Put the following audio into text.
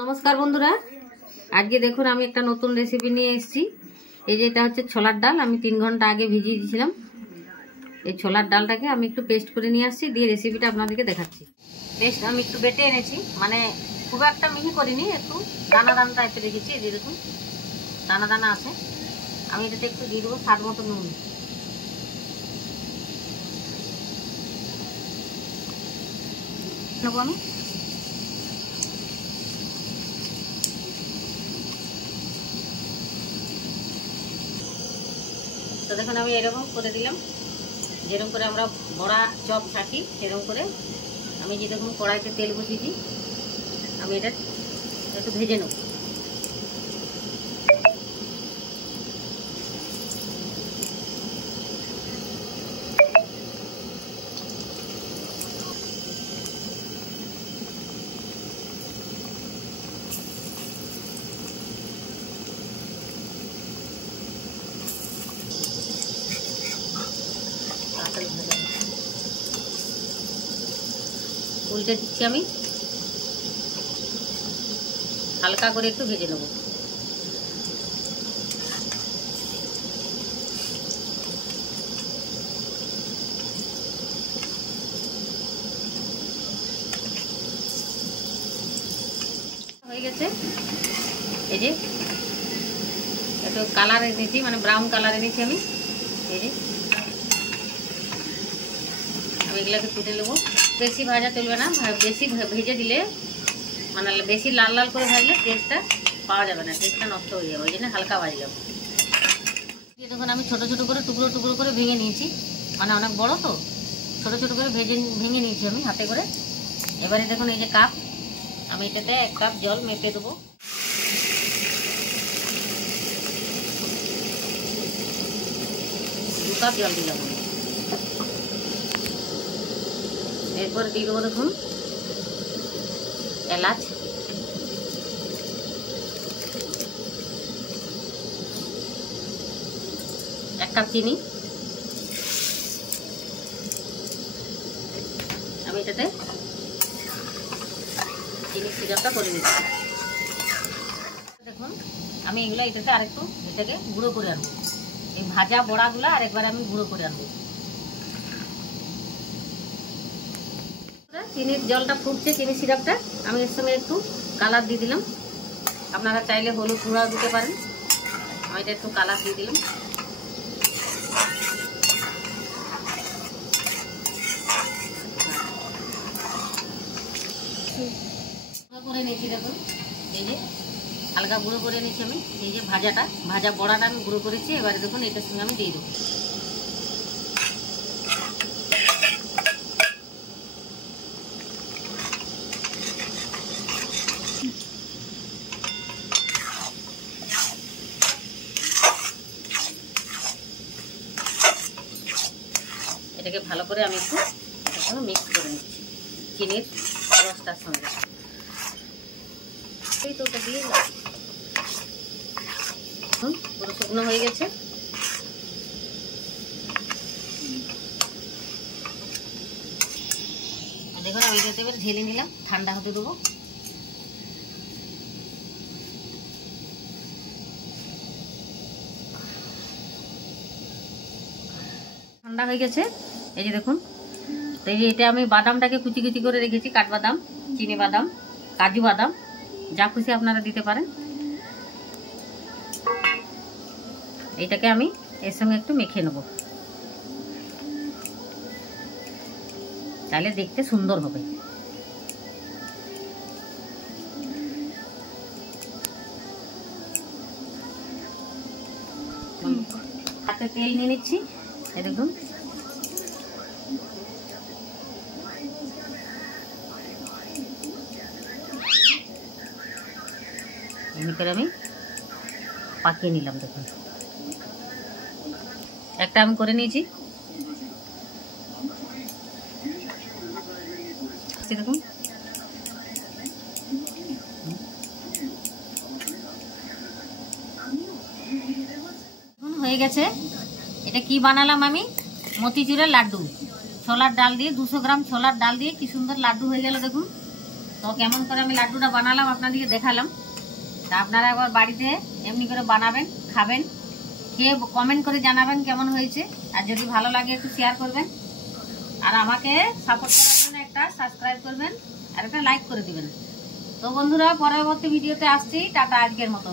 নমস্কার বন্ধুরা, আজকে দেখুন আমি একটা নতুন রেসিপি নিয়ে এসেছি। এই যে এটা হচ্ছে ছোলার ডাল। আমি 3 ঘন্টা আগে ভিজিয়ে দিয়েছিলাম। এই ছোলার ডালটাকে আমি একটু পেস্ট করে নিয়ে আসছি, দিয়ে রেসিপিটা আপনাদেরকে দেখাচ্ছি। পেস্ট আমি একটু বেটে এনেছি, মানে খুব একটা মিহি করিনি, একটু দানা দানা টাইপের রেখেছি। এই যে দেখুন দানা দানা আছে। আমি এটাতে একটু দিয়ে দেবো স্বাদ মতো নুন। নেবো আমি। তো দেখুন আমি এরকম করে দিলাম, যেরকম করে আমরা বড়া চপ থাকি সেরকম করে। আমি যে দেখুন কড়াইতে তেল বসিয়েছি, আমি এটা একটু ভেজে নেব। উল্টে দিচ্ছি, আমি হালকা করে একটু ভেজে নেব। হয়ে গেছে। এই যে একটু কালার এনেছি, মানে ব্রাউন কালার এনেছি আমি। এই যে আমি এগুলোকে তুলে নেবো। বেশি ভাজা চলবে না, বেশি ভেজে দিলে মানে বেশি লাল লাল করে ভাজলে টেস্টটা পাওয়া যাবে না, টেস্টটা নষ্ট হয়ে যাবে। ওই জন্য হালকা ভাজলাম। দেখুন আমি ছোটো ছোটো করে টুকরো টুকরো করে ভেঙে নিয়েছি, মানে অনেক বড় তো, ছোটো ছোটো করে ভেঙে নিয়েছি আমি হাতে করে। এবারে দেখুন এই যে কাপ, আমি এটাতে 1 কাপ জল মেপে দেবো। দু কাপ জল দিলাম। এরপর দিয়ে দেবো দেখুন এলাচ, 1 কাপ চিনি। আমি এটাতে চিনি সিরাপটা করে দিচ্ছি। দেখুন আমি এগুলো এটাতে আরেকটু এটাকে গুঁড়ো করে আনবো। এই ভাজা বড়াগুলো আরেকবার আমি গুঁড়ো করে আনবো। চিনির জলটা ফুটছে, চিনি সিরাপটা, আমি এর সঙ্গে একটু কালার দিয়ে দিলাম। আপনারা চাইলে হলুদ গুঁড়াও দিতে পারেন। আমি এটা একটু কালার দিয়ে দিলাম। করে নিয়েছি দেখুন, এই যে হালকা গুঁড়ো করে নিয়েছি আমি। এই যে ভাজা বড়াটা আমি গুঁড়ো করেছি। এবারে দেখুন এটার সঙ্গে আমি দিয়ে দেবো। এটাকে ভালো করে আমি একটু মিক্স করে নিচ্ছি চিনির রসটার সঙ্গে। এই তো ওটা দিয়ে পুরো শুকনো হয়ে গেছে। দেখুন আমি এটাতে এবার ঢেলে নিলাম, ঠান্ডা হতে দেবো। ঠান্ডা হয়ে গেছে। এই যে দেখুন, তো এই যে এটা আমি বাদামটাকে কুচি কুচি করে রেখেছি, কাঠবাদাম, চিনি বাদাম, কাজু বাদাম, যা খুশি আপনারা দিতে পারেন। এটাকে আমি এর সঙ্গে একটু মেখে নেব, তাহলে দেখতে সুন্দর হবে। হাতে তেল নিয়ে নিচ্ছি। এই দেখুন এমনি করে আমি পাকিয়ে নিলাম। দেখুন একটা আমি করে নিয়েছি। দেখুন হয়ে গেছে। এটা কি বানালাম আমি, মতিচুরের লাড্ডু। ছোলার ডাল দিয়ে 200 গ্রাম ছোলার ডাল দিয়ে কি সুন্দর লাড্ডু হয়ে গেল দেখুন। তো কেমন করে আমি লাড্ডুটা বানালাম আপনাদেরকে দেখালাম। তা আপনারা একবার বাড়িতে এমনি করে বানাবেন, খাবেন, খেয়ে কমেন্ট করে জানাবেন কেমন হয়েছে। আর যদি ভালো লাগে একটু শেয়ার করবেন, আর আমাকে সাপোর্ট করার জন্য একটা সাবস্ক্রাইব করবেন আর একটা লাইক করে দিবেন। তো বন্ধুরা, পরবর্তী ভিডিওতে আসছি। টাটা আজকের মতো।